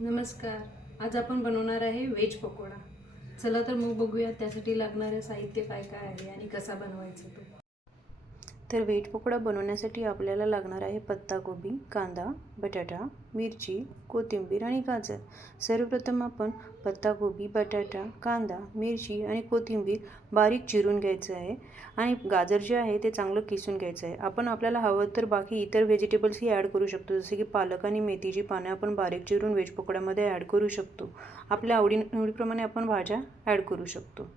नमस्कार. आज आपण बनवणार आहे व्हेज पकोडा. चला तर मग बघूया त्यासाठी लागणारे साहित्य काय काय आहे आणि कसा बनवायचा तो. तर व्हेज पकोडा बनवण्यासाठी आपल्याला लागणार आहे पत्ताकोबी कांदा बटाटा मिरची कोथिंबीर आणि गाजर. सर्वप्रथम आपण पत्ताकोबी बटाटा कांदा मिरची आणि कोथिंबीर बारीक चिरून घ्यायचं आहे आणि गाजर जे आहे ते चांगलं किसून घ्यायचं आहे. आपण आपल्याला हवं तर बाकी इतर व्हेजिटेबल्सही ॲड करू शकतो जसे की पालक आणि मेथीची पानं आपण बारीक चिरून व्हेज पकोड्यामध्ये ॲड करू शकतो. आपल्या आवडीनिवडीप्रमाणे आपण भाज्या ॲड करू शकतो.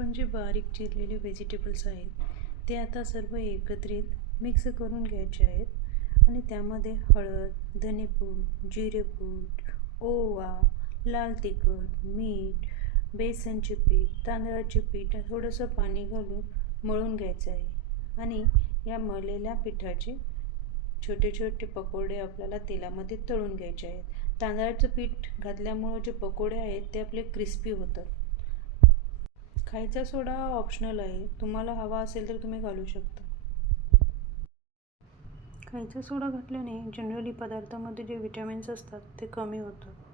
आपण जे बारीक चिरलेले व्हेजिटेबल्स आहेत ते आता सर्व एकत्रित मिक्स करून घ्यायचे आहेत. आणि त्यामध्ये हळद धनेपूड जिरेपूड ओवा लाल तिखट मीठ बेसनचे पीठ तांदळाचे पीठ थोडंसं पाणी घालून मळून घ्यायचं आहे. आणि या मळलेल्या पिठाचे छोटे छोटे पकोडे आपल्याला तेलामध्ये तळून घ्यायचे आहेत. तांदळाचं पीठ घातल्यामुळं जे पकोडे आहेत ते आपले क्रिस्पी होतात. खायचा सोडा हा ऑप्शनल आहे. तुम्हाला हवा असेल तर तुम्ही घालू शकता. खायचा सोडा घातल्याने जनरली पदार्थामध्ये जे विटॅमिन्स असतात ते कमी होतात.